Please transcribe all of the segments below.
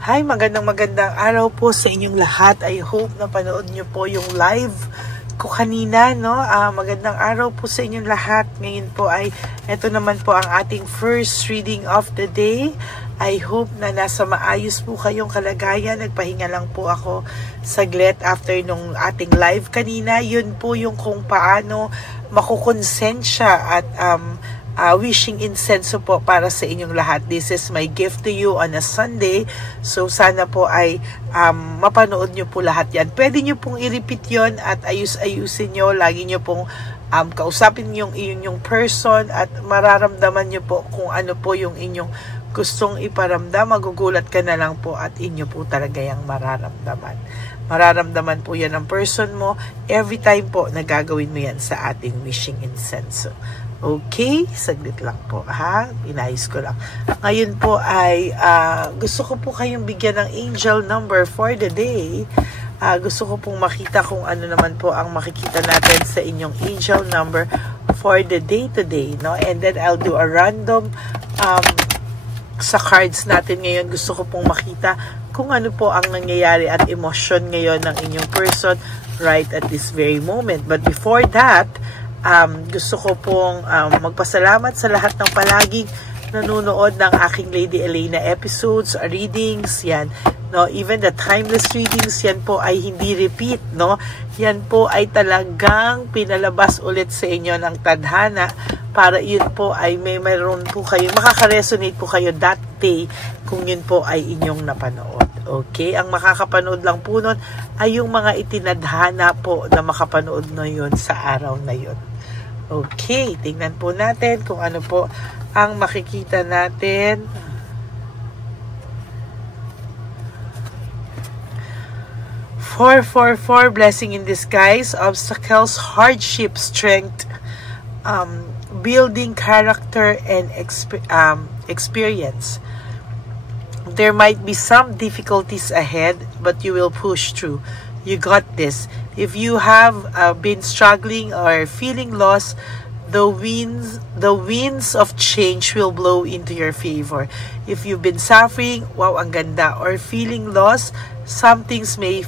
Hi, magandang araw po sa inyong lahat. I hope na panood nyo po yung live ko kanina, no? Magandang araw po sa inyong lahat. Ngayon po ay, ito naman po ang ating first reading of the day. I hope na nasa maayos po kayong kalagayan. Nagpahinga lang po ako saglit after nung ating live kanina. Yun po yung kung paano makukonsensya at wishing incense po para sa inyong lahat. This is my gift to you on a Sunday. So sana po ay mapanood nyo po lahat yan. Pwede nyo pong i-repeat yon at ayusin nyo. Lagi nyo pong kausapin yung inyong person at mararamdaman nyo po kung ano po yung inyong gustong iparamdam. Magugulat ka na lang po at inyo po talaga yung mararamdaman. Mararamdaman po yan ang person mo every time po na gagawin mo yan sa ating wishing incense. Okay, saglit lang po ha, inayos ko lang. Ngayon po ay gusto ko po kayong bigyan ng angel number for the day. Gusto ko pong makita kung ano naman po ang makikita natin sa inyong angel number for the day today, no? And then I'll do a random sa cards natin ngayon. Gusto ko pong makita kung ano po ang nangyayari at emosyon ngayon ng inyong person right at this very moment. But before that, gusto ko pong magpasalamat sa lahat ng palaging nanonood ng aking Lady Elena episodes, readings, yan, no? Even the timeless readings, yan po ay hindi repeat, no? Yan po ay talagang pinalabas ulit sa inyo ng tadhana para yun po ay mayroon po kayo, makaka-resonate po kayo that day kung yun po ay inyong napanood. Okay? Ang makakapanood lang po nun ay yung mga itinadhana po na makapanood na yun sa araw na yun. Okay, tingnan po natin kung ano po ang makikita natin. Four, blessing in disguise, obstacles, hardship, strength, building character and experience. There might be some difficulties ahead, but you will push through. You got this. If you have been struggling or feeling lost, the winds of change will blow into your favor. If you've been suffering, wow, ang ganda, or feeling lost, some things may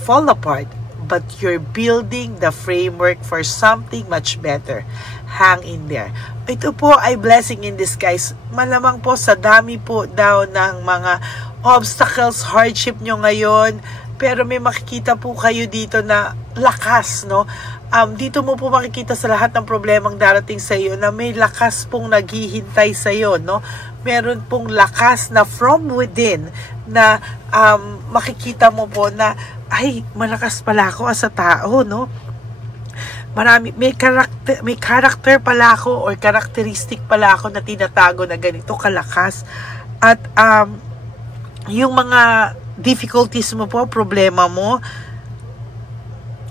fall apart, but you're building the framework for something much better. Hang in there. Ito po ay blessing in disguise. Malamang po sa dami po daw ng mga obstacles, hardship nyo ngayon, pero may makikita po kayo dito na lakas, no? Dito mo po makikita sa lahat ng problemang darating sa iyo na may lakas pong naghihintay sa iyo, no? Meron pong lakas na from within na makikita mo po na ay, malakas pala ako as a tao, no? May character pala ako or characteristic pala ako na tinatago na ganito kalakas. At yung mga difficulties mo po, problema mo,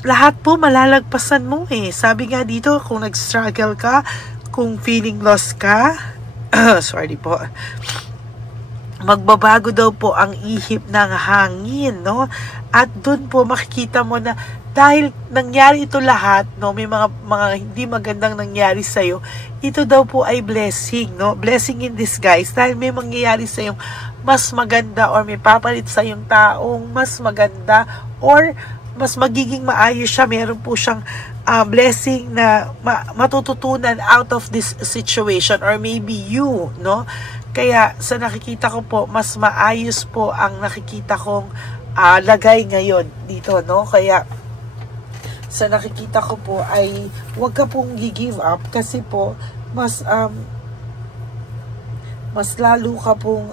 lahat po malalagpasan mo eh. Sabi nga dito, kung nag-struggle ka, kung feeling lost ka, sorry po, magbabago daw po ang ihip ng hangin, no? At doon po makikita mo na dahil nangyari ito lahat, no, may mga hindi magandang nangyari sa iyo, ito daw po ay blessing, no? Blessing in disguise dahil may mangyayari sa iyo mas maganda or may papalit sa yung taong mas maganda or mas magiging maayos siya. Meron po siyang blessing na matututunan out of this situation or maybe you, no? Kaya sa nakikita ko po, mas maayos po ang nakikita kong lagay ngayon dito, no? Kaya sa nakikita ko po ay huwag ka pong gi-give up kasi po mas lalo ka pong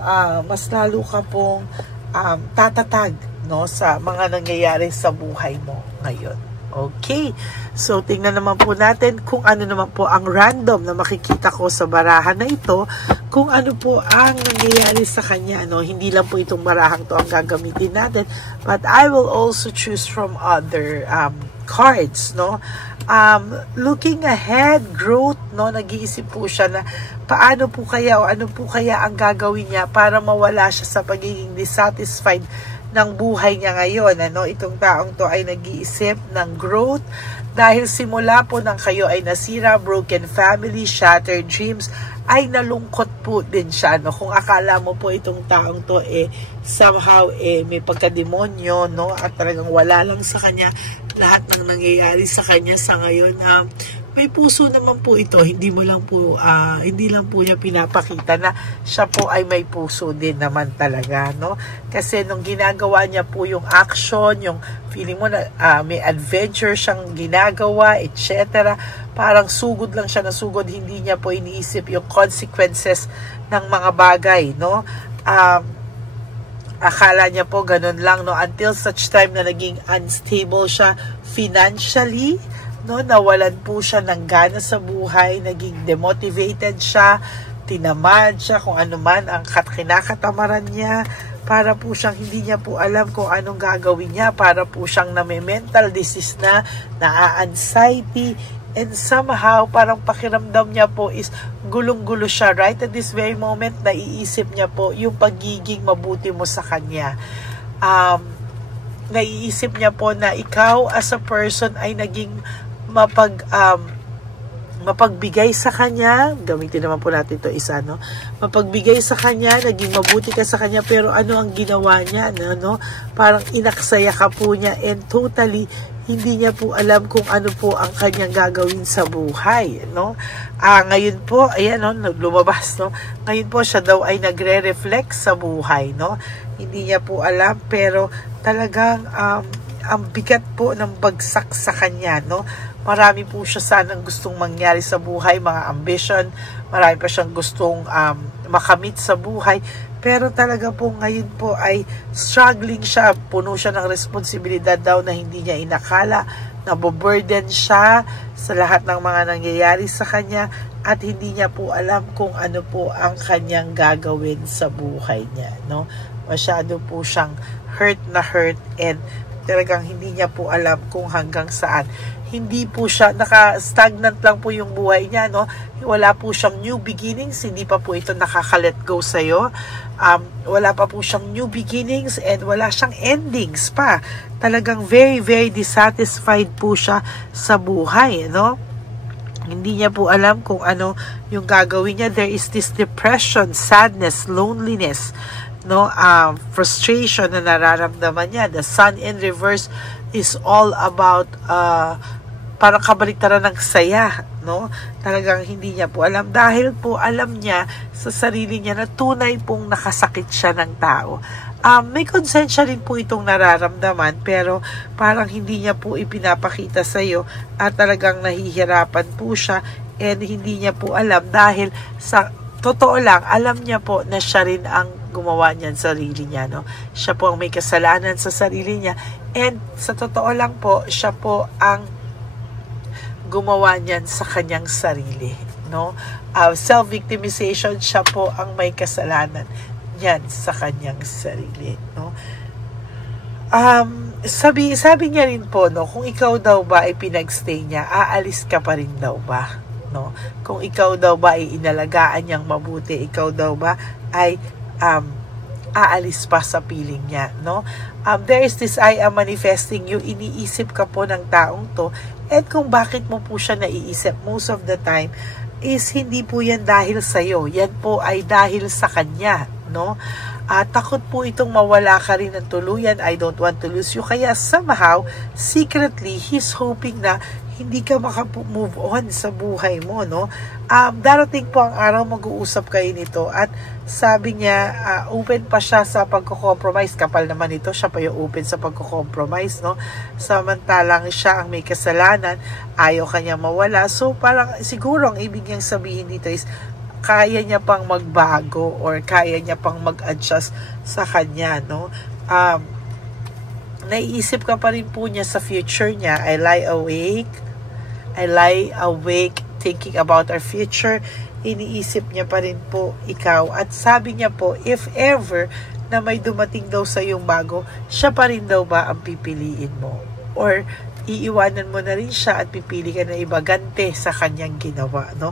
tatatag, no, sa mga nangyayari sa buhay mo ngayon. Okay, so tingnan naman po natin kung ano naman po ang random na makikita ko sa barahan na ito, kung ano po ang nangyayari sa kanya, no? Hindi lang po itong barahang to ang gagamitin natin, but I will also choose from other cards, no? Looking ahead, growth, no? Nag-iisip po siya na paano po kaya o ano po kaya ang gagawin niya para mawala siya sa pagiging dissatisfied ng buhay niya ngayon, ano? Itong taong to ay nag-iisip ng growth dahil simula po nang kayo ay nasira, broken family, shattered dreams, ay nalungkot po din siya, no? Kung akala mo po itong taong to somehow may pagkademonyo, no? At talagang wala lang sa kanya lahat ng nangyayari sa kanya sa ngayon, may puso naman po ito. Hindi lang po niya pinapakita na siya po ay may puso din naman talaga, no? Kasi nung ginagawa niya po yung action, yung feeling mo na may adventure siyang ginagawa, etc. Parang sugod lang siya na sugod, hindi niya po iniisip yung consequences ng mga bagay, no? Akala niya po ganun lang, no? Until such time na naging unstable siya financially, no? Nawalan po siya ng gana sa buhay, naging demotivated siya, tinamad siya, kung ano man ang kinakatamaran niya, para po siyang hindi niya po alam kung anong gagawin niya, para po siyang mental disease na anxiety, and somehow parang pakiramdam niya po is gulong-gulo siya. Right at this very moment, naiisip niya po yung pagiging mabuti mo sa kanya. Naiisip niya po na ikaw as a person ay naging mapagbigay sa kanya, gamitin naman po natin ito isa, no? Mapagbigay sa kanya, naging mabuti ka sa kanya, pero ano ang ginawa niya, no? Parang inaksaya ka po niya, and totally hindi niya po alam kung ano po ang kanyang gagawin sa buhay, no? Ngayon po, ayan, no, lumabas, no? Ngayon po siya daw ay nagre-reflect sa buhay, no? Hindi niya po alam, pero talagang ang bigat po ng bagsak sa kanya, no? Marami po siya sanang gustong mangyari sa buhay, mga ambition, marami pa siyang gustong makamit sa buhay, pero talaga po ngayon po ay struggling siya, puno siya ng responsibilidad daw na hindi niya inakala, naboburden siya sa lahat ng mga nangyayari sa kanya, at hindi niya po alam kung ano po ang kanyang gagawin sa buhay niya, no? Masyado po siyang hurt, and talagang hindi niya po alam kung hanggang saan. Hindi po siya, naka-stagnant lang po yung buhay niya, no? Wala po siyang new beginnings, hindi pa po ito nakaka-let go sa'yo. Wala pa po siyang new beginnings, and wala siyang endings pa. Talagang very, very dissatisfied po siya sa buhay, no? Hindi niya po alam kung ano yung gagawin niya. There is this depression, sadness, loneliness, no? Frustration na nararamdaman niya. The Sun in reverse is all about parang kabaliktaran ng saya, no? Talagang hindi niya po alam, dahil po alam niya sa sarili niya na tunay pong nakasakit siya ng tao. May konsensya rin po itong nararamdaman, pero parang hindi niya po ipinapakita sa iyo, at talagang nahihirapan po siya, and hindi niya po alam, dahil sa totoo lang, alam niya po na siya rin ang gumawa niyan sa sarili niya, no? Siya po ang may kasalanan sa sarili niya, and sa totoo lang po, siya po ang gumawa niyan sa kanyang sarili, no? Self-victimization, siya po ang may kasalanan niyan sa kanyang sarili, no? Sabi niya rin po, no, kung ikaw daw ba ay pinagstay niya, aalis ka pa rin daw ba, no? Kung ikaw daw ba ay inalagaan niyang mabuti, ikaw daw ba ay aalis pa sa piling niya, no? There is this I am manifesting you, iniisip ka po ng taong to, at kung bakit mo po siya naiisip most of the time is hindi po yan dahil sa'yo, yan po ay dahil sa kanya, no? Takot po itong mawala ka rin ng tuluyan. I don't want to lose you, kaya somehow secretly he's hoping na hindi ka maka-move on sa buhay mo, no? Darating po ang araw, mag-uusap kayo nito, at sabi niya, open pa siya sa pagko-compromise. Kapal naman ito, siya pa yung open sa pagko-compromise, no? Samantalang siya ang may kasalanan, ayaw kanya mawala. So parang siguro ang ibig niyang sabihin dito is, kaya niya pang magbago, or kaya niya pang mag-adjust sa kanya, no? Naiisip ka pa rin po niya sa future niya. I lie awake thinking about our future. Iniisip niya pa rin po ikaw, at sabi niya po, if ever na may dumating daw sa yung bago, siya pa rin daw ba ang pipiliin mo, or iiwanan mo na rin siya at pipili ka na iba gante sa kanyang ginawa, no?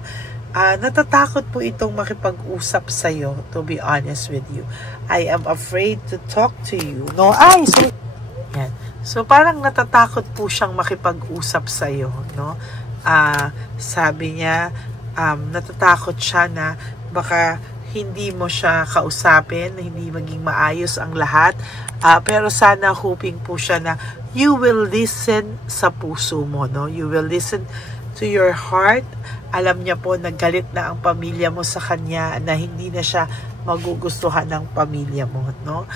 Natatakot po itong makipag-usap sa iyo, to be honest with you. I am afraid to talk to you, no? Yan. So parang natatakot po siyang makipag-usap sa iyo, no? Sabi niya, natatakot siya na baka hindi mo siya kausapin, hindi maging maayos ang lahat. Pero sana hoping po siya na you will listen sa puso mo, no? You will listen to your heart. Alam niya po na galit na ang pamilya mo sa kanya, na hindi na siya magugustuhan ng pamilya mo, no?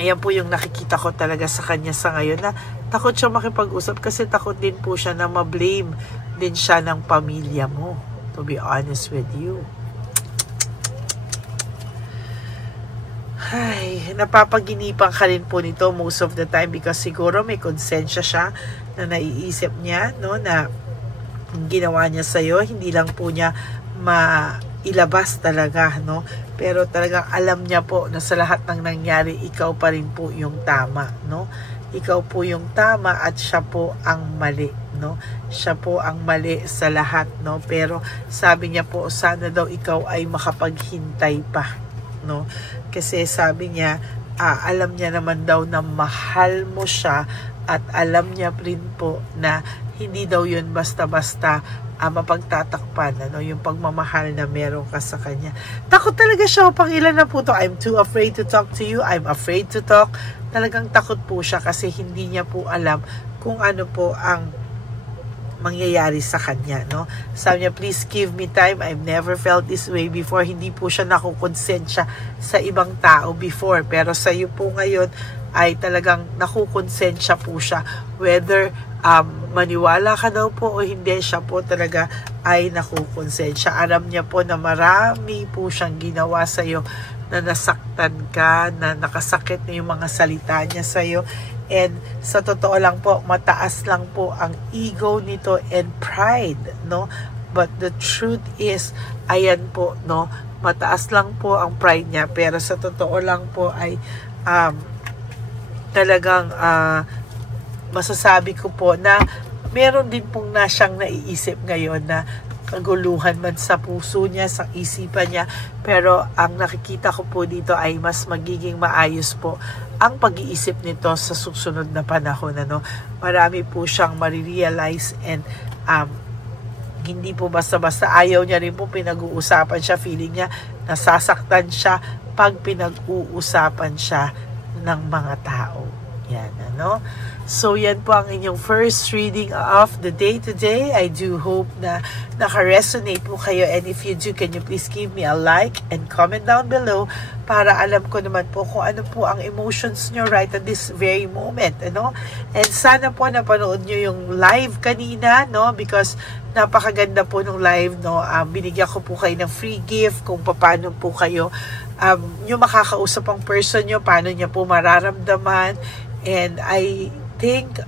Ayan po yung nakikita ko talaga sa kanya sa ngayon, na takot siya makipag-usap kasi takot din po siya na ma-blame din siya ng pamilya mo, to be honest with you. Ay, napapaginipan ka rin po nito most of the time because siguro may konsensya siya na naiisip niya, no, na ginawa niya sa'yo, hindi lang po niya mailabas talaga, no, pero talagang alam niya po na sa lahat ng nangyari, ikaw pa rin po yung tama, no, ikaw po yung tama at siya po ang mali, no, siya po ang mali sa lahat, no, pero sabi niya po, sana daw ikaw ay makapaghintay pa, no, kasi sabi niya, alam niya naman daw na mahal mo siya at alam niya rin po na hindi daw yun basta-basta mapagtatakpan, ano, yung pagmamahal na meron ka sa kanya. Takot talaga siya, pangilan na po to. I'm too afraid to talk to you. I'm afraid to talk. Talagang takot po siya kasi hindi niya po alam kung ano po ang mangyayari sa kanya, no? Sabi niya, please give me time. I've never felt this way before. Hindi po siya nakukonsensya sa ibang tao before. Pero sa iyo po ngayon ay talagang nakukonsensya po siya. Whether maniwala ka daw po o hindi, siya po talaga ay nakukonsensya. Alam niya po na marami po siyang ginawa sa iyo, na nasaktan ka, na nakasakit na yung mga salita niya sa iyo. And sa totoo lang po, mataas lang po ang ego nito and pride, no? But the truth is, ayan po, no? Mataas lang po ang pride niya, pero sa totoo lang po ay talagang masasabi ko po na meron din pong siyang naiisip ngayon na kaguluhan man sa puso niya, sa isipan niya, pero ang nakikita ko po dito ay mas magiging maayos po ang pag-iisip nito sa susunod na panahon, ano. Marami po siyang marirealize and hindi po basta-basta, ayaw niya rin po pinag-uusapan siya, feeling niya nasasaktan siya pag pinag-uusapan siya ng mga tao. Yan, ano. So, yan po ang inyong first reading of the day today. I do hope na naka-resonate po kayo. And if you do, can you please give me a like and comment down below para alam ko naman po kung ano po ang emotions nyo right at this very moment, ano. And sana po napanood nyo yung live kanina, no, because napakaganda po nung live, no. Binigyan ko po kayo ng free gift kung paano po kayo yung makakausap ang person nyo, paano niya po mararamdaman. And I think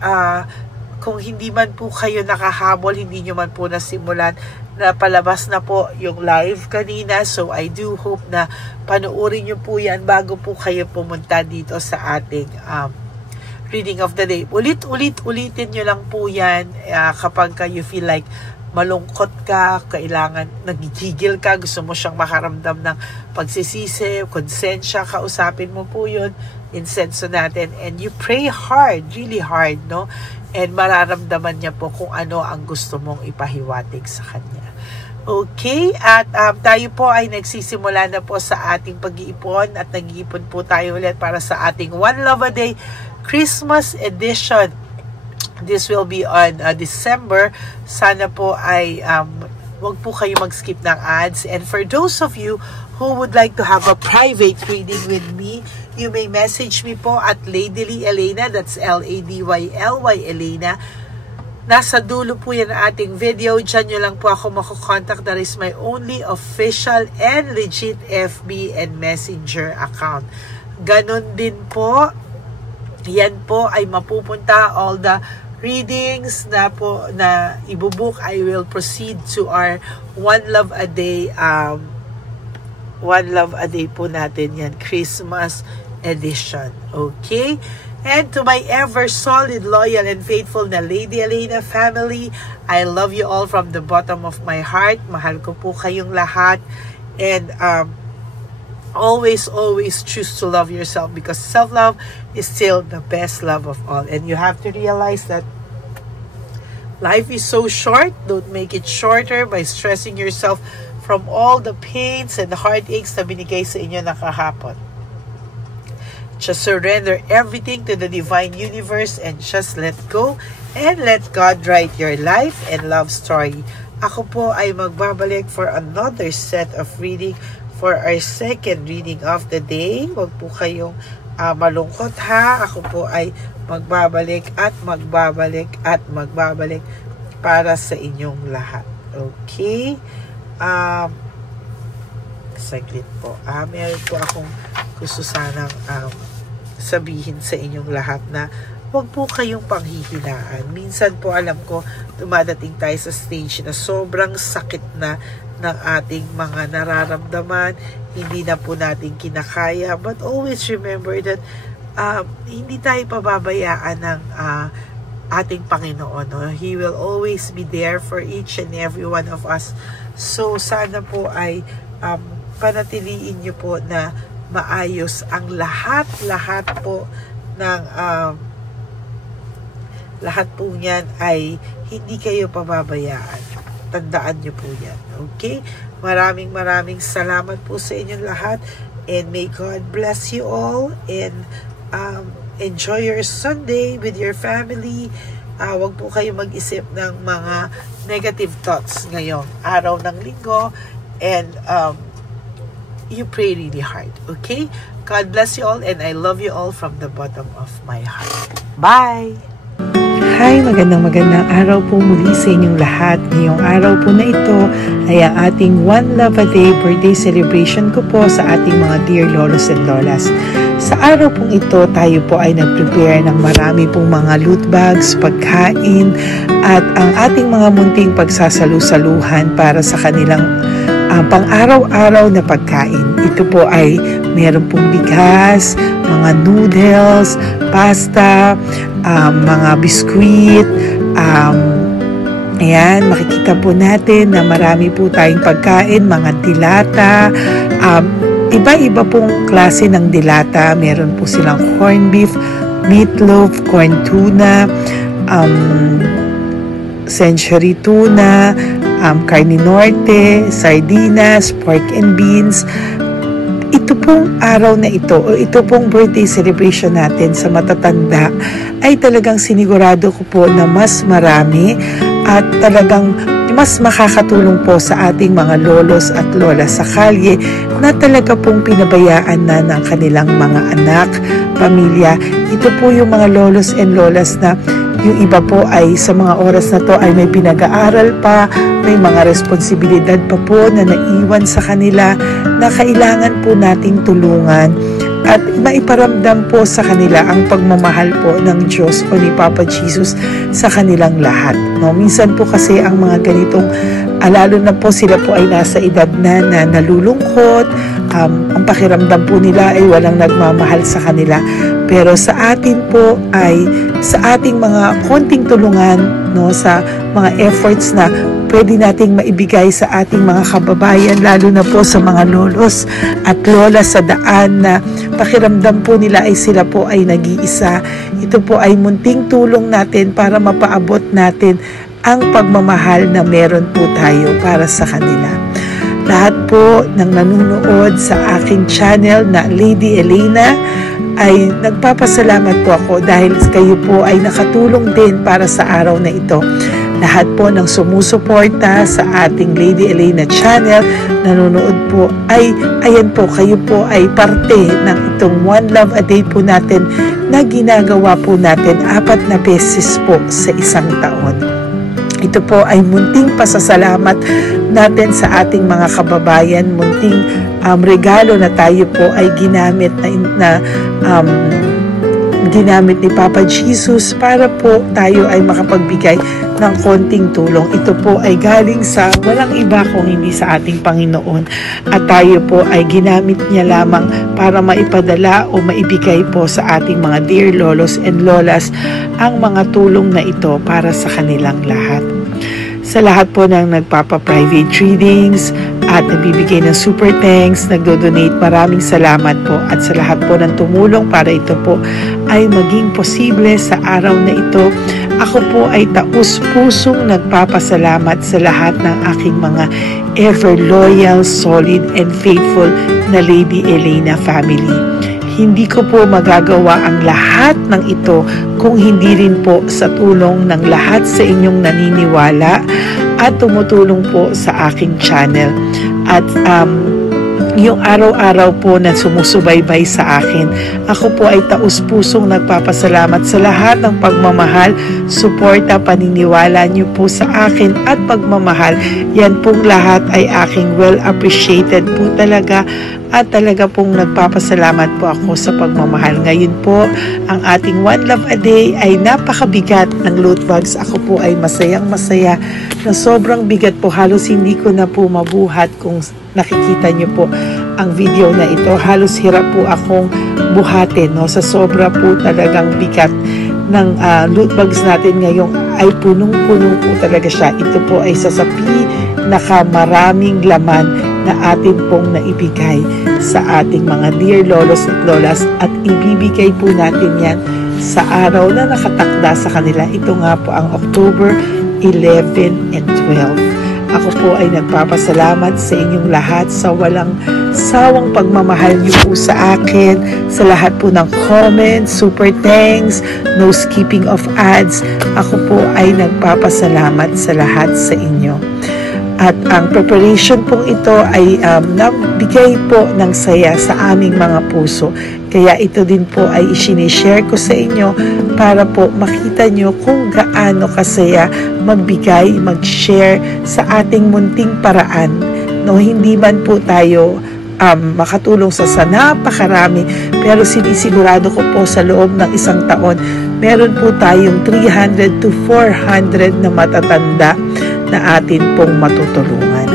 kung hindi man po kayo nakahabol, hindi nyo man po nasimulan, na palabas na po yung live kanina. So I do hope na panoorin nyo po yan bago po kayo pumunta dito sa ating reading of the day. Ulitin nyo lang po yan kapag you feel like malungkot ka, kailangan nagigigil ka, gusto mo siyang makaramdam ng pagsisisi, konsensya, kausapin mo po yun, insenso natin, and you pray hard, really hard, no? And mararamdaman niya po kung ano ang gusto mong ipahiwatig sa kanya. Okay, at tayo po ay nagsisimula na po sa ating pag-iipon at nag-iipon po tayo ulit para sa ating One Love a Day Christmas edition. This will be on December. Sana po ay wag po kayo mag-skip ng ads. And for those of you who would like to have a private reading with me, you may message me po at Ladyly Elena. That's Ladyly Elena. Nasa dulo po yan ang ating video. Diyan nyo lang po ako makukontak. That is my only official and legit FB and Messenger account. Ganon din po. Yan po ay mapupunta all the readings na po na ibubook. I will proceed to our One Love a Day One Love a Day po natin yan, Christmas edition. Okay? And to my ever solid, loyal, and faithful na Lady Elena family, I love you all from the bottom of my heart. Mahal ko po kayong lahat. And always choose to love yourself, because self-love is still the best love of all. And you have to realize that life is so short. Don't make it shorter by stressing yourself from all the pains and heartaches na binigay sa inyo ng kahapon. Just surrender everything to the divine universe and just let go and let God write your life and love story. Ako po ay magbabalik for another set of reading for our second reading of the day. Huwag po kayong malungkot ha. Ako po ay magbabalik at magbabalik at magbabalik para sa inyong lahat. Okay? Saglit po. Meron po akong gusto sanang sabihin sa inyong lahat na huwag po kayong panghihinaan. Minsan po alam ko dumadating tayo sa stage na sobrang sakit na ng ating mga nararamdaman, hindi na po natin kinakaya, but always remember that hindi tayo pababayaan ng ating Panginoon. No? He will always be there for each and every one of us. So sana po ay panatiliin nyo po na maayos ang lahat po ng lahat po niyan ay hindi kayo pababayaan. Tandaan nyo po yan. Okay? Maraming salamat po sa inyong lahat, and may God bless you all, and enjoy your Sunday with your family. Huwag po kayo mag-isip ng mga negative thoughts ngayong araw ng linggo, and you pray really hard. Okay? God bless you all, and I love you all from the bottom of my heart. Bye! Hi, magandang araw po muli sa inyong lahat. Ngayong araw po na ito ay ang ating One Love a Day birthday celebration ko po sa ating mga dear lolos and lolas. Sa araw pong ito, tayo po ay nag-prepare ng marami pong mga loot bags, pagkain, at ang ating mga munting pagsasalu-saluhan para sa kanilang pang-araw-araw na pagkain. Ito po ay meron pong bigas, mga noodles, pasta, mga biskuit, ayan, makikita po natin na marami po tayong pagkain, mga dilata, iba-iba pong klase ng dilata. Meron po silang corned beef, meatloaf, corn tuna, century tuna, carne norte, sardinas, pork and beans. Ito pong araw na ito, o ito pong birthday celebration natin sa matatanda, ay talagang sinigurado ko po na mas marami at talagang mas makakatulong po sa ating mga lolos at lolas sa kalye na talaga pong pinabayaan na ng kanilang mga anak, pamilya. Ito po yung mga lolos and lolas na yung iba po ay sa mga oras na to ay may pinag-aaral pa, may mga responsibilidad pa po na naiwan sa kanila na kailangan po nating tulungan at maiparamdam po sa kanila ang pagmamahal po ng Diyos o ni Papa Jesus sa kanilang lahat. No? Minsan po kasi ang mga ganitong, lalo na po sila po ay nasa edad na nalulungkot, ang pakiramdam po nila ay walang nagmamahal sa kanila. Pero sa atin po ay sa ating mga konting tulungan, no, sa mga efforts na pwede nating maibigay sa ating mga kababayan, lalo na po sa mga lolos at lola sa daan na pakiramdam po nila ay sila po ay nag-iisa. Ito po ay munting tulong natin para mapaabot natin ang pagmamahal na meron po tayo para sa kanila. Lahat po ng nanonood sa aking channel na Lady Elena ay nagpapasalamat po ako dahil kayo po ay nakatulong din para sa araw na ito. Lahat po ng sumusuporta sa ating Lady Elena channel, nanonood po, ay ayan po, kayo po ay parte ng itong One Love a Day po natin na ginagawa po natin 4 na beses po sa isang taon. Ito po ay munting pasasalamat natin sa ating mga kababayan, munting regalo na tayo po ay ginamit ginamit ni Papa Jesus para po tayo ay makapagbigay ng konting tulong. Ito po ay galing sa walang iba kung hindi sa ating Panginoon, at tayo po ay ginamit niya lamang para maipadala o maibigay po sa ating mga dear lolos and lolas ang mga tulong na ito para sa kanilang lahat. Sa lahat po ng nagpapa-private readings, at nagbibigay ng super thanks, nagdo-donate. Maraming salamat po at sa lahat po ng tumulong para ito po ay maging posible sa araw na ito. Ako po ay taus-pusong nagpapasalamat sa lahat ng aking mga ever loyal, solid, and faithful na Lady Elena family. Hindi ko po magagawa ang lahat ng ito kung hindi rin po sa tulong ng lahat sa inyong naniniwala at tumutulong po sa aking channel. At yung araw-araw po na sumusubaybay sa akin. Ako po ay taus-pusong nagpapasalamat sa lahat ng pagmamahal, suporta, paniniwala niyo po sa akin at pagmamahal. Yan pong lahat ay aking well appreciated po talaga at talaga pong nagpapasalamat po ako sa pagmamahal. Ngayon po, ang ating One Love a Day ay napakabigat ng loot bags. Ako po ay masayang-masaya na sobrang bigat po. Halos hindi ko na po mabuhat kung nakikita niyo po ang video na ito. Halos hirap po akong buhatin, no? Sa sobra po talagang bigat ng loot bags natin ngayong ay punong-puno po talaga siya. Ito po ay sasapi nakamaraming laman na atin pong naibigay sa ating mga dear lolos at lolas at ibibigay po natin yan sa araw na nakatakda sa kanila. Ito nga po ang October 11 and 12. Ako po ay nagpapasalamat sa inyong lahat sa walang sawang pagmamahal niyo po sa akin, sa lahat po ng comments, super thanks, no skipping of ads. Ako po ay nagpapasalamat sa lahat sa inyo. At ang preparation pong ito ay nabigay po ng saya sa aming mga puso. Kaya ito din po ay isinishare ko sa inyo para po makita nyo kung gaano kasaya magbigay, mag-share sa ating munting paraan. No, hindi man po tayo makatulong sa napakarami, pero sinisigurado ko po sa loob ng isang taon, meron po tayong 300 to 400 na matatanda na atin pong matutulungan.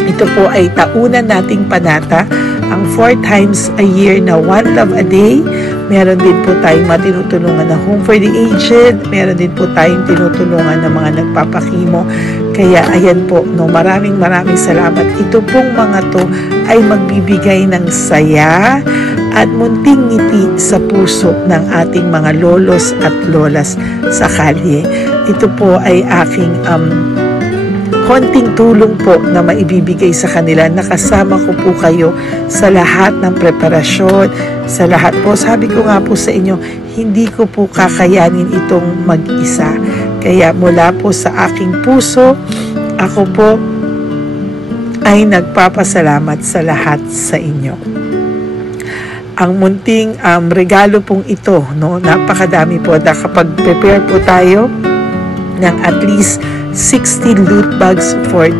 Ito po ay taunan nating panata, ang 4 times a year na One Love a Day. Meron din po tayong matinutulungan na Home for the Aged, meron din po tayong tinutulungan ng mga nagpapakimo. Kaya ayan po, no, maraming salamat. Ito pong mga to ay magbibigay ng saya at munting ngiti sa puso ng ating mga lolos at lolas sa kalye. Ito po ay aking konting tulong po na maibibigay sa kanila. Nakasama ko po kayo sa lahat ng preparasyon, sa lahat po. Sabi ko nga po sa inyo, hindi ko po kakayanin itong mag-isa. Kaya mula po sa aking puso, ako po ay nagpapasalamat sa lahat sa inyo. Ang munting regalo pong ito, no, napakadami po. Kapag prepare po tayo ng at least 60 loot bags for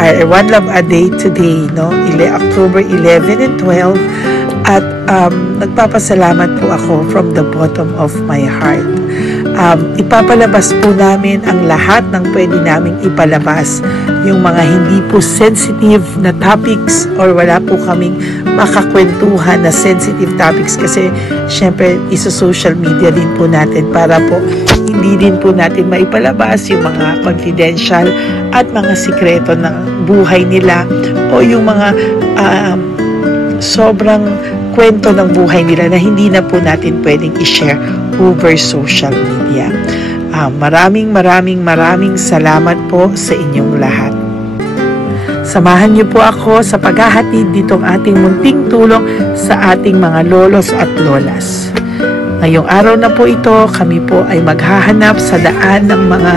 our One Love a Day today, no? October 11 and 12. At nagpapasalamat po ako from the bottom of my heart. Ipapalabas po namin ang lahat ng pwede naming ipalabas. Yung mga hindi po sensitive na topics or wala po kaming makakwentuhan na sensitive topics kasi syempre isa-social media din po natin para po hindi din po natin maipalabas yung mga confidential at mga sikreto ng buhay nila o yung mga sobrang kwento ng buhay nila na hindi na po natin pwedeng i-share over social media. Maraming salamat po sa inyong lahat. Samahan niyo po ako sa paghahatid ditong ating munting tulong sa ating mga lolos at lolas. Ngayong araw na po ito, kami po ay maghahanap sa daan ng mga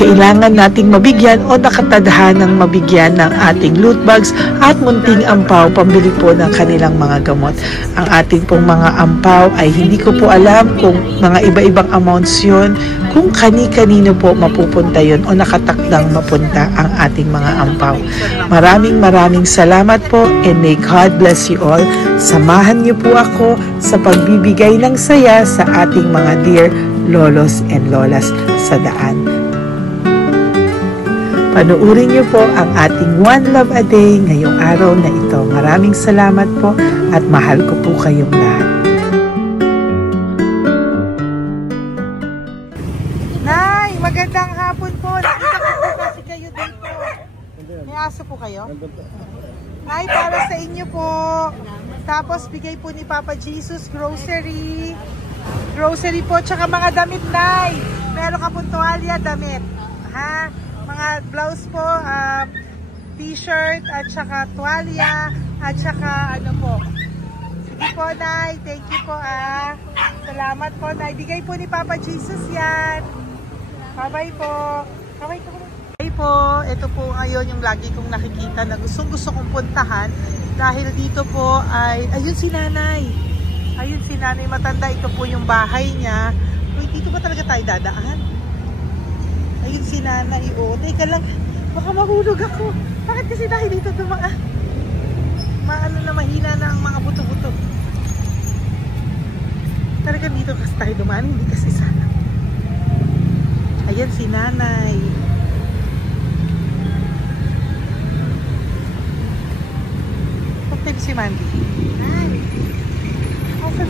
kailangan nating mabigyan o nakatadhanang mabigyan ng ating loot bags at munting ampaw pambili po ng kanilang mga gamot. Ang ating pong mga ampaw ay hindi ko po alam kung mga iba-ibang amounts yun, kung kani-kanino po mapupunta yun o nakatakdang mapunta ang ating mga ampaw. Maraming salamat po and may God bless you all. Samahan niyo po ako sa pagbibigay ng saya sa ating mga dear lolos and lolas sa daan. Panuurin niyo po ang ating One Love a Day ngayong araw na ito. Maraming salamat po at mahal ko po kayong lahat. Nay, magandang hapon po. Nakita ko po kasi kayo dito. May aso Nandito po kayo? Ay, para sa inyo po. Tapos bigay po ni Papa Jesus grocery. Grocery po, tsaka mga damit, Nay. Meron ka po tuwalya, damit. Ha? Mga blouse po, t-shirt, at saka tuwalya, at saka ano po. Sige po, Nay. Thank you po, Salamat po, Nay. Bigay po ni Papa Jesus yan. Bye-bye po. Bye-bye po. Bye po. Ito po ngayon yung lagi kong nakikita na gusto kong puntahan. Dahil dito po ay, ayun si Nanay. Ayun si Nanay matanda. Ito po yung bahay niya. Uy, dito ba talaga tayo dadaan? Ayun si Nanay. O, teka lang. Baka mahulog ako. Bakit kasi dahil dito dumaan? Maano na mahina na ang mga buto-buto. Talaga dito kasi tayo dumaan. Hindi kasi sana. Ayan si Nanay. Okay si Mandy.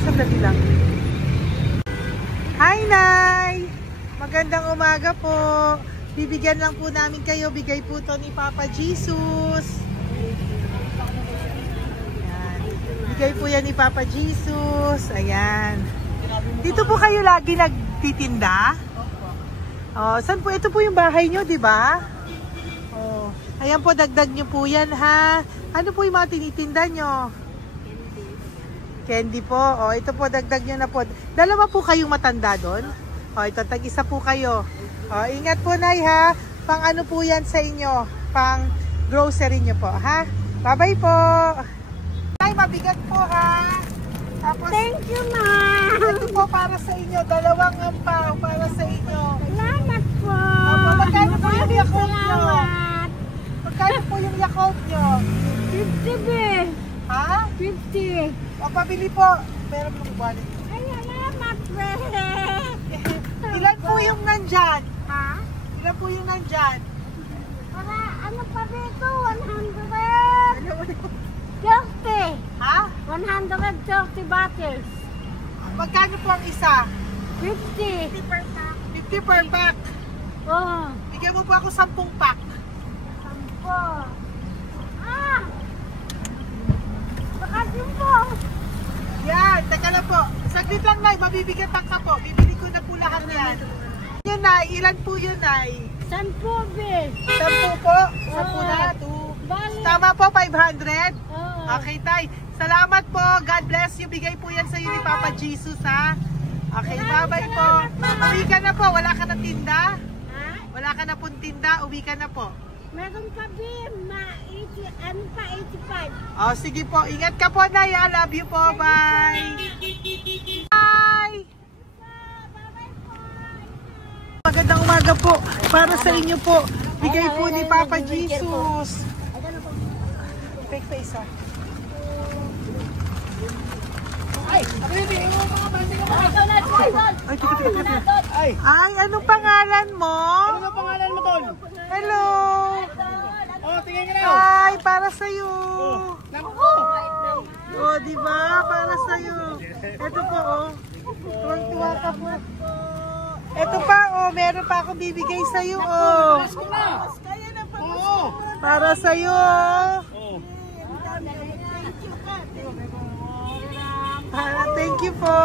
Sandali lang. Hi, Nay! Magandang umaga po. Bibigyan lang po namin kayo. Bigay po to ni Papa Jesus. Ayan. Bigay po yan ni Papa Jesus. Ayan. Dito po kayo lagi nagtitinda? Oh, saan po? Ito po yung bahay nyo, di ba? Oh. Ayan po, dagdag nyo po yan, ha? Ano po yung mga tinitinda nyo? Candy po. O, ito po, dagdag nyo na po. Dalawa po kayong matanda doon. O, ito, tag-isa po kayo. O, ingat po, Nay, ha? Pang ano po yan sa inyo? Pang grocery nyo po, ha? Bye-bye po. Nay, mabigat po, ha? Tapos, thank you, Ma. Ito po para sa inyo. Dalawang ampaw para sa inyo. Salamat po. Opo, magkano po yung Yakult nyo? Salamat. Magkano po yung Yakult nyo? 50, be. Ha? 50. O, pabili po. Meron po balik. Ay, salamat, be. Ilan po yung nandyan? Ha? Ilan po yung nandyan? Para, ano pa dito? 100. Ano po? 30. Ha? 130 bottles. Magkano po ang isa? 50. 50 per pack. Oh. Bigyan mo po ako 10 pack. 10. Ah! Bakit po? Yan, teka lang po. Saglit lang, Nay. Mabibigatan ka po. Bibili ko na po lahat yan. Yun, Nay. Ilan po yun, Nay? 10, be. 10 po? 10 na? 2. Bali. Tama po, 500? Oh. Okay, Tay. Salamat po. God bless you. Bigay po yan sa iyo ni Papa Jesus, ha? Okay, bye-bye po. Uwi ka na po. Wala ka na tinda? Ha? Wala ka na pong tinda. Uwi ka na po. Meron pa, be. Ano pa, 85. Oh, sige po. Ingat ka po, Nay. I love you po. Bye. Bye. Magandang umaga po. Para sa inyo po. Bigay po ni Papa Jesus. Fake face, ha? Ay, anong pangalan mo? Ano pangalan mo, Tol? Hello. Oh, tingin ka na. Ay, para sa'yo. Naku! Oh, di ba? Para sa'yo. Ito po, oh. Tuwang-tuwa ka po. Ito pa, oh. Meron pa akong bibigay sa'yo, oh. Oo. Para sa'yo, oh. Thank you po.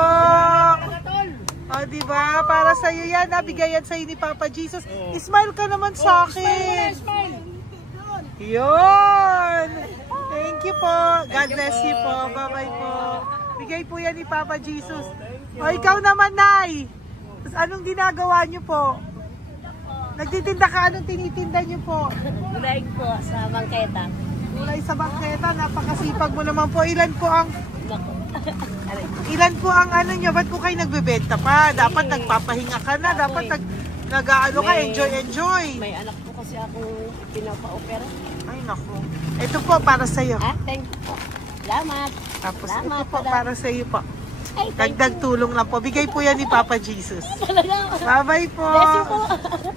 Oh, di ba? Para sa iyo 'yan, nabigayan sa iyo ni Papa Jesus. Smile ka naman sa akin. Yun. Thank you po. God bless you po. Bye-bye po. Bigay po 'yan ni Papa Jesus. O, ikaw naman, Nay. Anong ginagawa niyo po? Nagtitinda ka, anong tinitinda niyo po? Gulay po sa bangketa. Gulay sa bangketa, napakasipag mo naman po. Ilan po ang ano nyo? Ba't po kayo nagbebenta pa? Dapat nagpapahinga ka na. Dapat nag-ano ka, enjoy. May anak po kasi akong pinapa-opera. Ay, naku. Ito po, para sa'yo. Ah, thank you po. Salamat. Tapos Salamat, ito po, madam. para sa'yo po. Ay, thank Dagdag tulong lang po. Bigay po yan ni Papa Jesus. Talaga. Bye-bye po. Blessing po.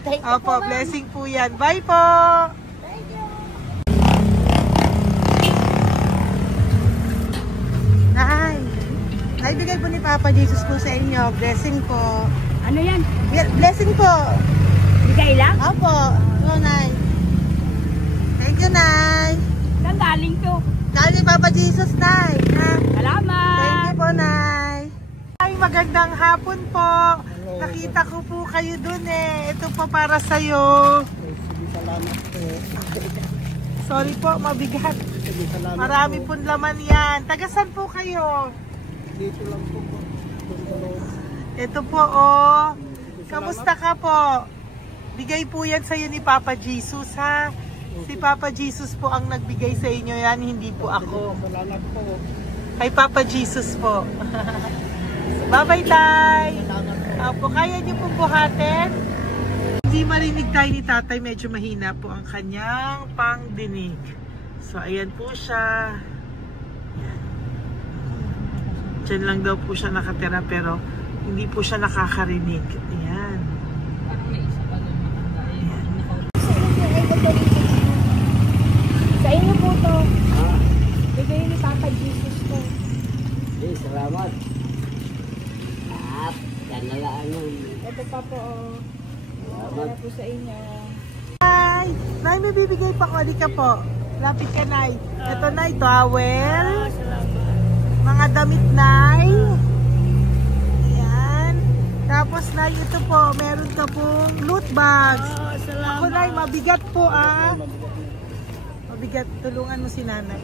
Thank you Opo, po, ma'am. blessing po yan. Bye po. Thank you. Naibigay po ni Papa Jesus po sa inyo. Blessing po. Ano yan? Blessing po. Bigay lang? Opo. So, Nay. Thank Thank you, Nay. Saan galing to? Galing Papa Jesus, Nay. Ha? Salamat! Thank you po, Nay. Ay, magandang hapon po. Nakita ko po kayo dun eh. Ito po para sa'yo. Salamat po. Sorry po, mabigat. Salamat Marami pong laman yan. Tagasan po kayo? Dito lang po po. Ito po, oh. Kamusta ka po? Bigay po yan sa'yo ni Papa Jesus, ha? Si Papa Jesus po ang nagbigay sa inyo yan, hindi po ako. Salamat po. Kay Papa Jesus po. Bye-bye, Tay! Opo, kaya niyo po buhatin? Hindi marinig tayo ni Tatay, medyo mahina po ang kanyang pangdinig. So, ayan po siya. Ayan. Diyan lang daw po siya nakatira pero hindi po siya nakakarinig. Ayan. Sa inyo po to. Bigay ni Papa Jesus to. Salamat. Yan na lang yun. Ito pa po. Para po sa inyo. Nay! Nay, may bibigay pa ko. Di ka po. Lapit ka, Nay. Ito, Nay, towel. Mga damit, Nay. Ayan. Tapos, Nay, ito po. Meron ka pong loot bags. Ako, Nay, mabigat po, ah. Mabigat. Tulungan mo si Nanay.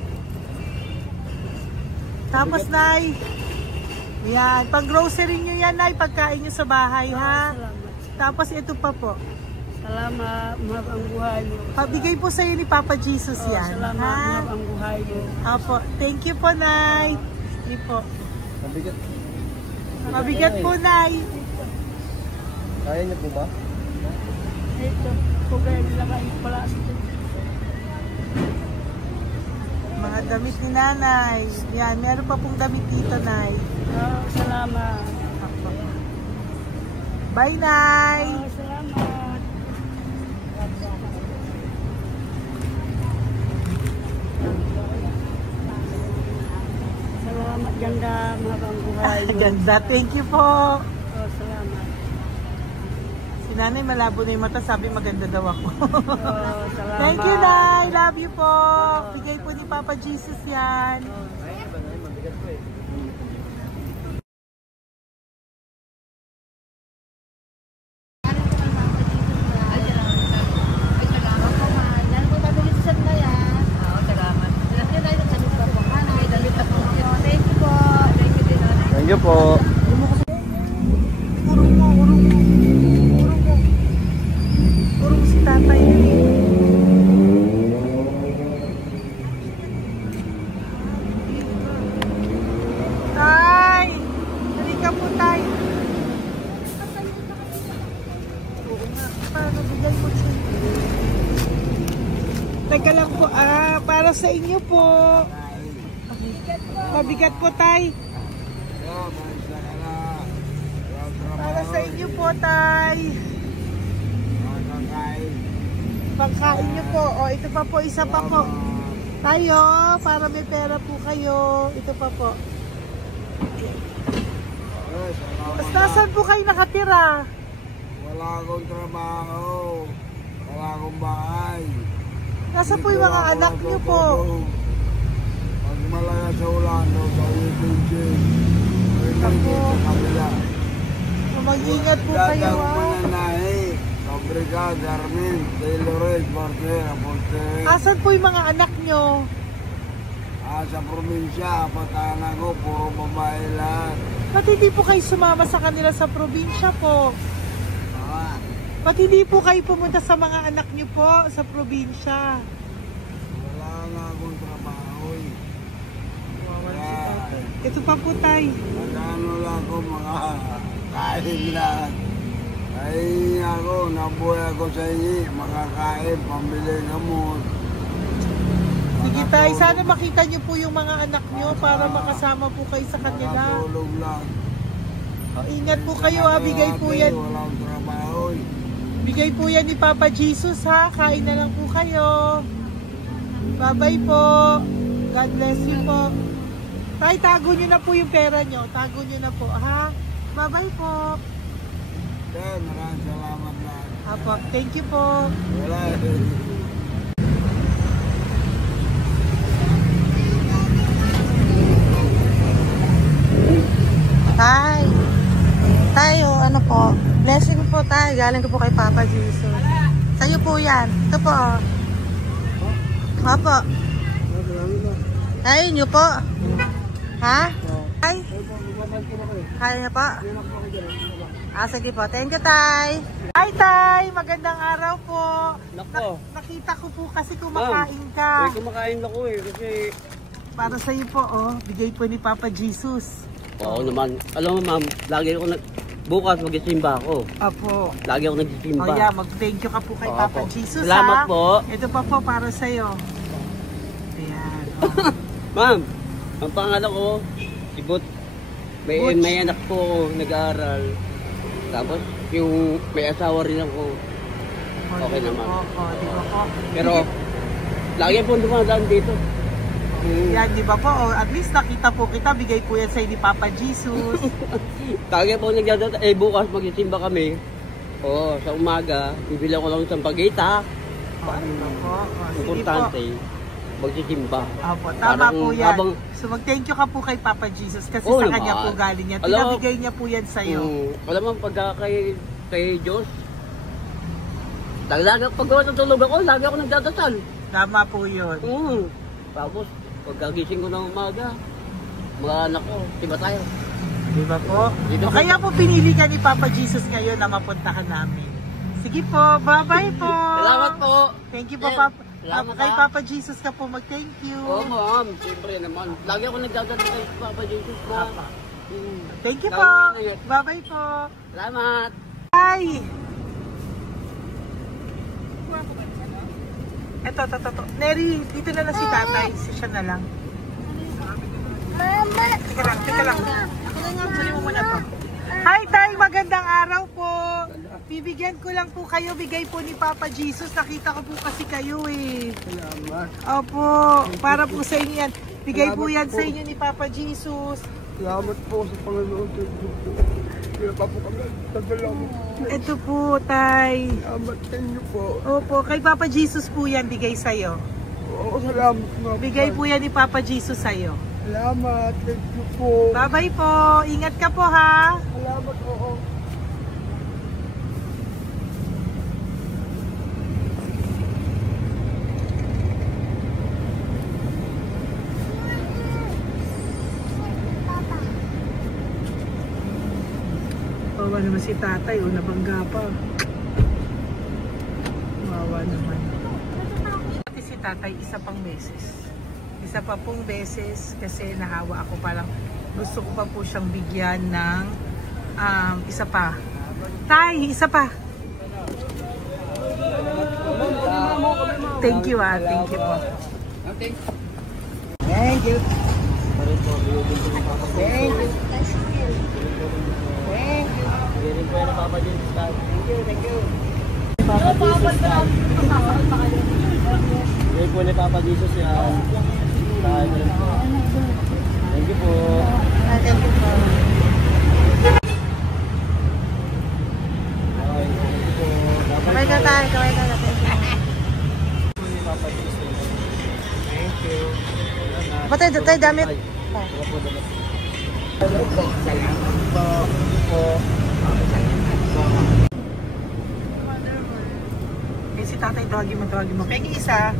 Tapos, Nay. Ayan. Pang grocery nyo yan, Nay. Pagkain nyo sa bahay, ha? Tapos, ito pa po. Salamat, mahab ang buhay mo. Pabigay po sa'yo ni Papa Jesus yan. Salamat, mahab ang buhay mo. Apo. Thank you po, Nay. Hindi po. Mabigat. Mabigat po, Nay. Kaya niyo po ba? Ito, kugay nila kayo pala. Mga damit ni Nanay. Yan, meron pa pong damit dito, Nay. Salamat. Apo. Bye, Nay. Salamat. Salamat, ganda, mahab ang buhay mo. Ganda. Thank you po. Salamat. Si Nanay malabo na yung mata. Sabi maganda daw ako. Salamat. Thank you, Nay. Love you po. Bigay po ni Papa Jesus yan. Thank you po. Urong mo, urong mo. Urong mo. Urong si Tatay. Tay! Halika po, Tay. Oo nga. Paano bigay mo siya? Teka lang po, para sa inyo po. Mabigat po, Tay. Para sa inyo po, Tay. Pagkain nyo po. O, ito pa po, isa pa po. Tayo, para may pera po kayo. Ito pa po. Nasaan po kayo nakatira? Wala akong trabaho. Wala akong bahay. Nasaan po yung mga anak nyo po? Pag malaya sa ulan, sa UPG. Ako. Sa kabila. Mag-ingat po kayo, Datang mananahi. Fabrika, Garmin, Taylorage, Bartera, Portere. Asan po yung mga anak nyo? Sa probinsya, patanan ko, puro babae lahat. Ba't hindi po kayo sumama sa kanila sa probinsya po? Ah, Ba't hindi po kayo pumunta sa mga anak nyo po sa probinsya? wala nga akong trabaho eh. Ito pa po, Tay. Magkano lang ako mga kain lang. Ay ako, nabuhay ako sa inyo, makakain, pambili gamot. Sige, Tay. Sana makita nyo po yung mga anak nyo para makasama po kayo sa kanila. Makatulog lang. O, ingat po kayo, ha. Bigay po yan. Walang trabaho eh. Bigay po yan ni Papa Jesus, ha. Kain na lang po kayo. Bye-bye po. God bless you po. Tay, tago nyo na po yung pera nyo. Tago nyo na po, ha. Bye-bye po. Maraming salamat lang. Apo, thank you po. Wala eh. Tay. Tayo, ano po? Blessing po tayo. Galing ko po kay Papa Jesus. Sa'yo po yan. Ito po. Opo. Ayun nyo po. Ha? Tay? Kaya niyo po? Sige po. Thank you, Tay. Hi, Tay! Magandang araw po. Nako. Nakita ko po kasi kumakain ka. Kumakain ako kasi... Para sa iyo po, bigay po ni Papa Jesus. Oo naman. Alam mo ma'am, lagi ako bukas mag-isimba ako. Apo. Lagi ako nag-isimba. Oh yeah, mag-thank you ka po kay Papa Jesus. Salamat po. Ito pa po para sa iyo. Ayan. Ma'am, ang pangalan ko, si Butch. May anak po nag-aaral. Tapos yung may asawa rin ako. Okay naman. Di ba po? Pero lagi po dumadaan dito. Yan, di ba po? At least nakita po kita, bigay po yan sa ni Papa Jesus. Lagi po nagdadaan. Bukas mag-isimba kami. Sa umaga, bibili ko lang isang pagita. Di ba po? Importante, magsisimba. Opo, tama po yan. Habang, so mag-thank you ka po kay Papa Jesus kasi sa kanya po galing yan. Pinabigay niya po yan sa'yo. Alam mo, pagka kay Diyos, lagi pag natulog ako, lagi ako nagdadasal. Tama po yun. Tapos, pagkagising ko ng umaga, mga anak ko, diba tayo? Diba po? Kaya po pinili ka ni Papa Jesus ngayon na mapuntahan namin. Sige po, bye-bye po. Salamat po. Thank you po, Papa. Kay Papa Jesus ka po mag-thank you. Oo, ma'am. Siyempre naman. Lagi ako nagdadala kay Papa Jesus, ma'am. Thank you po. Bye-bye po. Salamat. Bye. Ito. Neri, dito na lang si tatay. Siya na lang. Mama! Teka lang. Sali mo muna to. Hi, Tay! Magandang araw po. Bibigyan ko lang po kayo. Bigay po ni Papa Jesus. Nakita ko po kasi kayo eh. Salamat. Opo. Para po sa inyo yan. Bigay po yan sa inyo ni Papa Jesus. Salamat po sa Panginoon. Kaya pa po kami. Salamat. Ito po, Tay. Salamat sa inyo po. Opo. Kay Papa Jesus po yan. Bigay sa'yo. Oo, salamat nga. Bigay po yan ni Papa Jesus sa'yo. Salamat. Thank you po. Bye-bye po. Ingat ka po, ha? Salamat po. Wawa naman si tatay, nabangga pa. Wawa naman. Pati si tatay, isa pang beses. Isa pa pong beses kasi nahawa ako, parang gusto ko pa po siyang bigyan ng isa pa. Tay, isa pa. Thank you thank you po. Thank you. Thank you. Thank you. Bigay po ni Papa Jesus yan. Thank you po. Thank you po. Kamay ka tayo. Thank you. Patay, damit. Si tatay, tawagin mo. Pengi isa.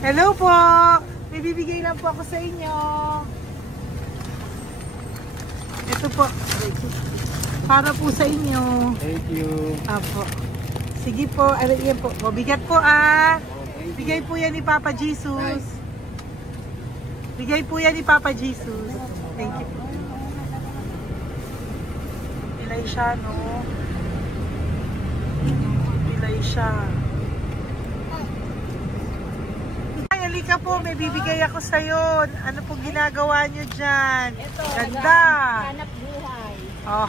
Hello po! May bibigay lang po ako sa inyo. Ito po. Para po sa inyo. Thank you. Apo. Sige po. Yan po. Mabigat po Bigay po yan ni Papa Jesus. Bigay po yan ni Papa Jesus. Thank you po. Pilay siya, no? Pilay siya. Ay, halika po. May bibigay ako sa'yo. Ano pong ginagawa nyo dyan? Ganda. Hanap buhay. Oh,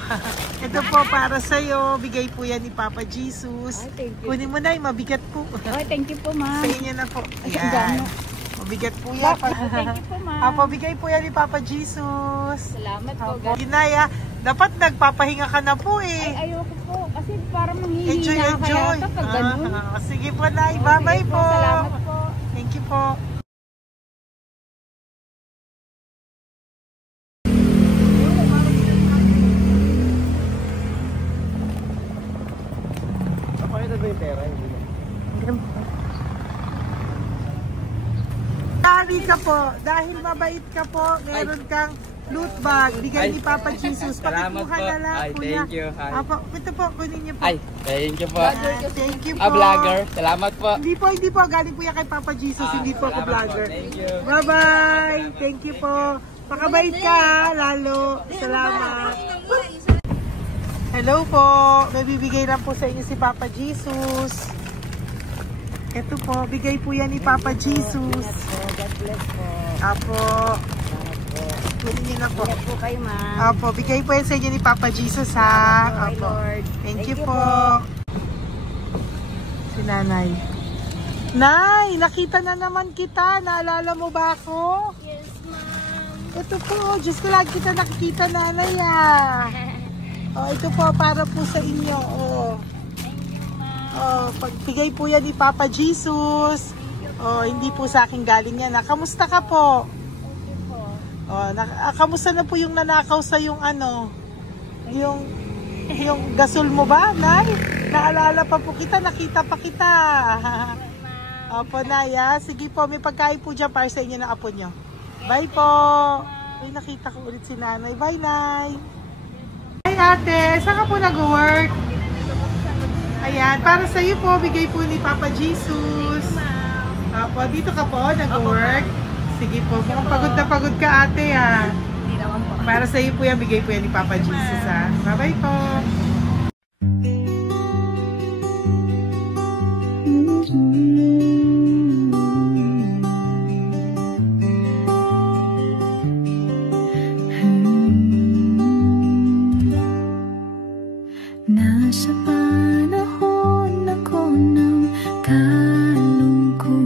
ito po para sa'yo. Bigay po yan ni Papa Jesus. Ay, thank you. Kunin mo na, mabigat po. Ay, thank you po, ma'am. Sa inyo na po. Ay, Yan. dami. Mabigat po yan. Thank you po, ma'am. Apo, bigay po yan ni Papa Jesus. Salamat po. Apo, Ginaya, dapat nagpapahinga ka na po Ay, eh. ayoko po. Kasi parang manghihina Enjoy. kaya kapag ganun. Sige po, Nay. Bye-bye po. Salamat po. Thank you po. ka po. Dahil mabait ka po, meron kang loot bag. Bigay ni Papa Jesus. Pakikuha na lang, Ay, kuya. thank you. Ay. Apo, ito po, kunin niyo po. Ay, thank you po. Thank you po. Vlogger. Salamat po. Hindi po. Galing po yan kay Papa Jesus. Hindi po ako Salamat vlogger. po. Thank you. Bye-bye. Thank you po. Pakabait ka, lalo. Salamat. Hello po. May bibigay lang po sa inyo si Papa Jesus. Ito po, bigay po yan ni Papa Jesus. God bless po. Apo. Kunin niyo na po. Ingat po kayo, ma'am. Apo, bigay po yan sa inyo ni Papa Jesus, ha? Salamat po, Apo. Lord. Thank you po. Si Nanay. Nay, nakita na naman kita. Naalala mo ba ako? Yes, ma'am. Ito po, just lagi kita nakikita, Nanay, ah. Oh, ito po, para po sa inyo, oh. Oh, pagbigay po yan ni Papa Jesus. Oh, hindi po sa akin galing yan. Kamusta ka po? Oh, kamusta na po yung nanakaw sa yung ano? Yung gasol mo ba, Nay? Naalala pa po kita, nakita pa kita. Opo, Nay, ah. Sige po, may pagkain po dyan para sa inyo ng apo nyo. Bye po. Ay, nakita ko ulit si Nanay. Bye, Nay. Hi, ate. Saan ka po nag-work? Ayan, para sa iyo po, bigay po ni Papa Jesus. Apo, dito ka po, nag-work. Sige po, mukhang pagod na pagod ka, ate, ha. Para sa iyo po yan, bigay po yan ni Papa Jesus, ha. Bye-bye po. Nasa panahon ako ng kalungkutan,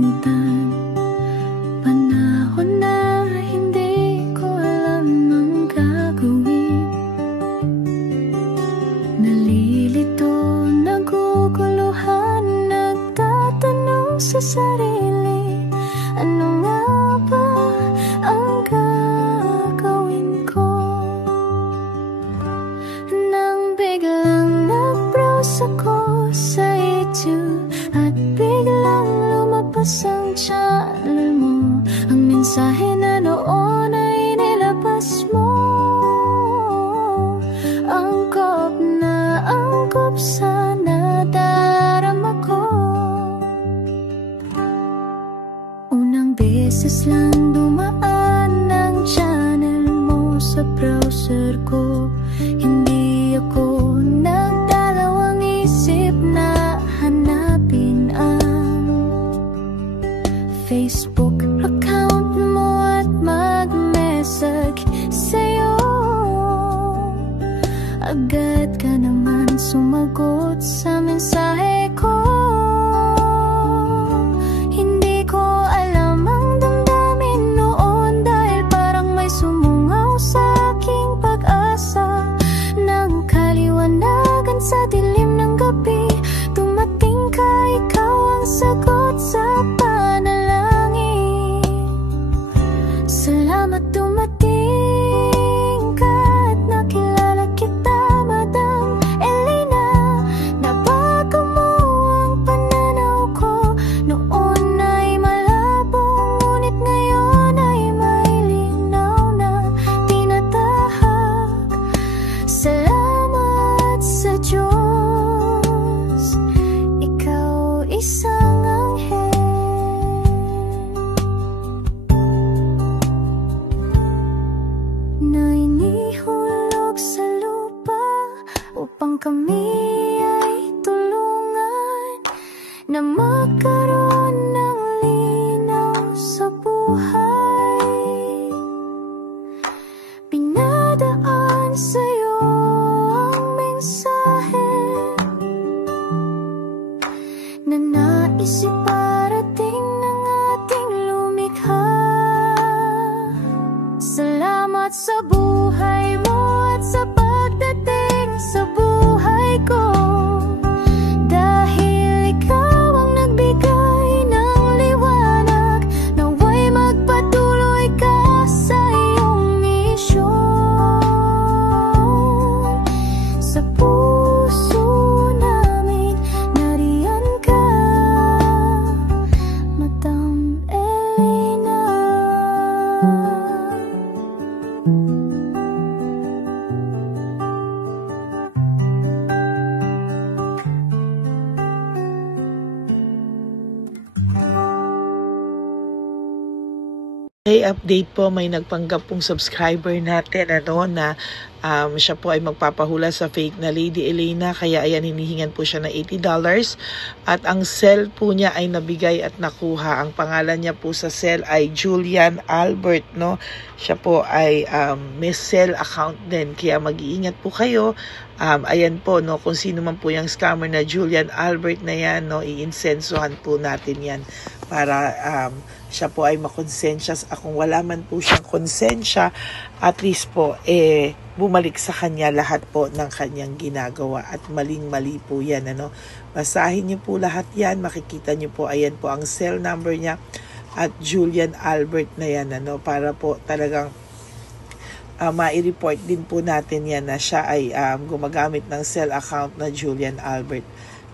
panahon na hindi ko alam ang gagawin. Nalilito, naguguluhan, nagtatanong sa sarili, ano nga ba ang gagawin ko? Nang biglang nag-browse ako sa YouTube at biglang lumabas ang channel mo, ang mensahe na noon ay nilabas mo. Angkop sa nadarama ko. Unang beses lang dumaan ang channel mo sa browser ko. Hindi ako nagdalawang isip na hanapin ang Facebook account mo at mag-message sa'yo. Agad ka naman sumagot sa mensahe ko. Hindi ko alam ang damdamin noon, dahil parang may sumungaw sa aking pag-asa. Nang kaliwanagan sa dilim ng gabi, dumating ka, ikaw ang sagot sa panalangin. Salamat dumating ka at nakilala kita, Madam Elena. Nabago mo ang pananaw ko. Noon ay malabo, ngunit ngayon ay may linaw na tinatahak. Salamat sa Diyos, ikaw isang anghel. Na inihulog sa lupa upang kami ay tulungan na magkaroon ng linaw sa buhay. Pinadaan sa'yo ang mensahe na nais iparating ng ating lumikha. Salamat sa buhay mo at sa pagdating sa buhay ko, dahil ikaw ang nagbigay ng liwanag. Nawa'y magpatuloy ka sa iyong misyon. Sa puso namin nariyan ka, Madam Elena. Okay, update po, may nagpanggap pong subscriber natin na siya po ay magpapahula sa fake na Lady Elena, kaya ayan, hinihingan po siya na $80 at ang cell po niya ay nabigay at nakuha. Ang pangalan niya po sa cell ay Julian Albert, no? Siya po ay may cell account din, kaya mag-iingat po kayo. Ayan po, no, kung sino man po yung scammer na Julian Albert na yan, no, iinsensuhan po natin yan para siya po ay makonsensya. Kung wala man po siyang konsensya, at least po bumalik sa kanya lahat po ng kanyang ginagawa at maling-mali po yan, ano. Basahin niyo po lahat yan, makikita niyo po, ayan po ang cell number niya at Julian Albert na yan, ano, para po talagang ma-report din po natin yan na siya ay gumagamit ng cell account na Julian Albert.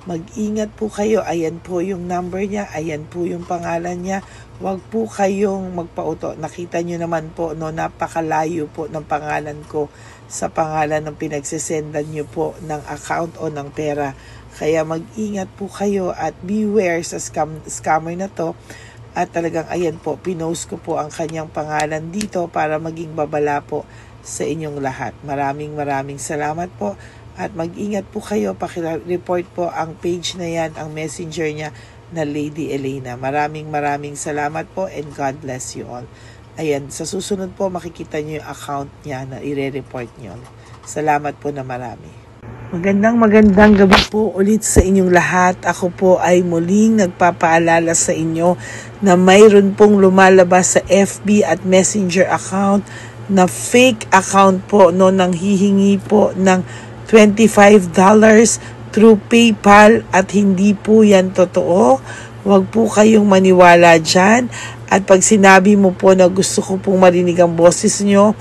Mag-ingat po kayo, ayan po yung number niya, ayan po yung pangalan niya. Huwag po kayong magpauto. Nakita nyo naman po, no, napakalayo po ng pangalan ko sa pangalan ng pinagsisendan nyo po ng account o ng pera. Kaya mag-ingat po kayo at beware sa scammer na to. At talagang ayan po, pinost ko po ang kanyang pangalan dito para maging babala po sa inyong lahat. Maraming salamat po. At mag-ingat po kayo, pakireport po ang page na yan, ang messenger niya na Lady Elena. Maraming salamat po and God bless you all. Ayan, sa susunod po makikita niyo yung account niya na ire-report niyo. Salamat po na marami. Magandang gabi po ulit sa inyong lahat. Ako po ay muling nagpapaalala sa inyo na mayroon pong lumalabas sa FB at Messenger account na fake account po, no, nang hihingi po ng $25 through PayPal at hindi po yan totoo. Huwag po kayong maniwala dyan. At pag sinabi mo po na gusto ko pong marinig ang boses nyo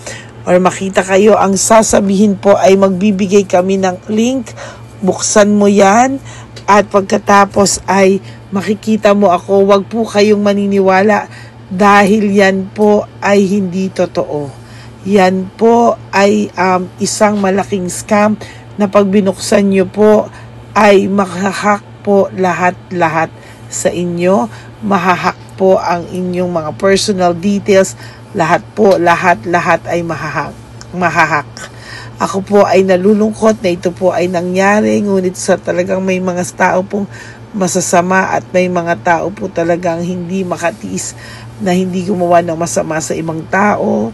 or makita kayo, ang sasabihin po ay magbibigay kami ng link. Buksan mo yan at pagkatapos ay makikita mo ako. Huwag po kayong maniniwala dahil yan po ay hindi totoo. Yan po ay isang malaking scam na pag binuksan nyo po ay mahahack po lahat sa inyo. Mahahack po ang inyong mga personal details. Lahat ay mahahack. Ako po ay nalulungkot na ito po ay nangyari, ngunit sa talagang may mga tao pong masasama at may mga tao po talagang hindi makatiis na hindi gumawa ng masama sa ibang tao.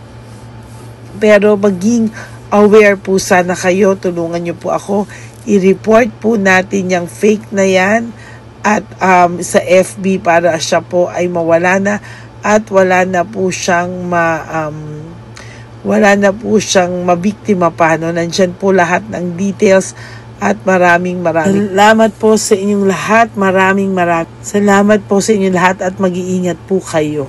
Pero maging aware po sana kayo, tulungan nyo po ako, i-report po natin yung fake na yan at sa FB para siya po ay mawala na at wala na po siyang mabiktima pa, no? Nandyan po lahat ng details at maraming salamat po sa inyong lahat, maraming salamat po sa inyong lahat at mag-iingat po kayo.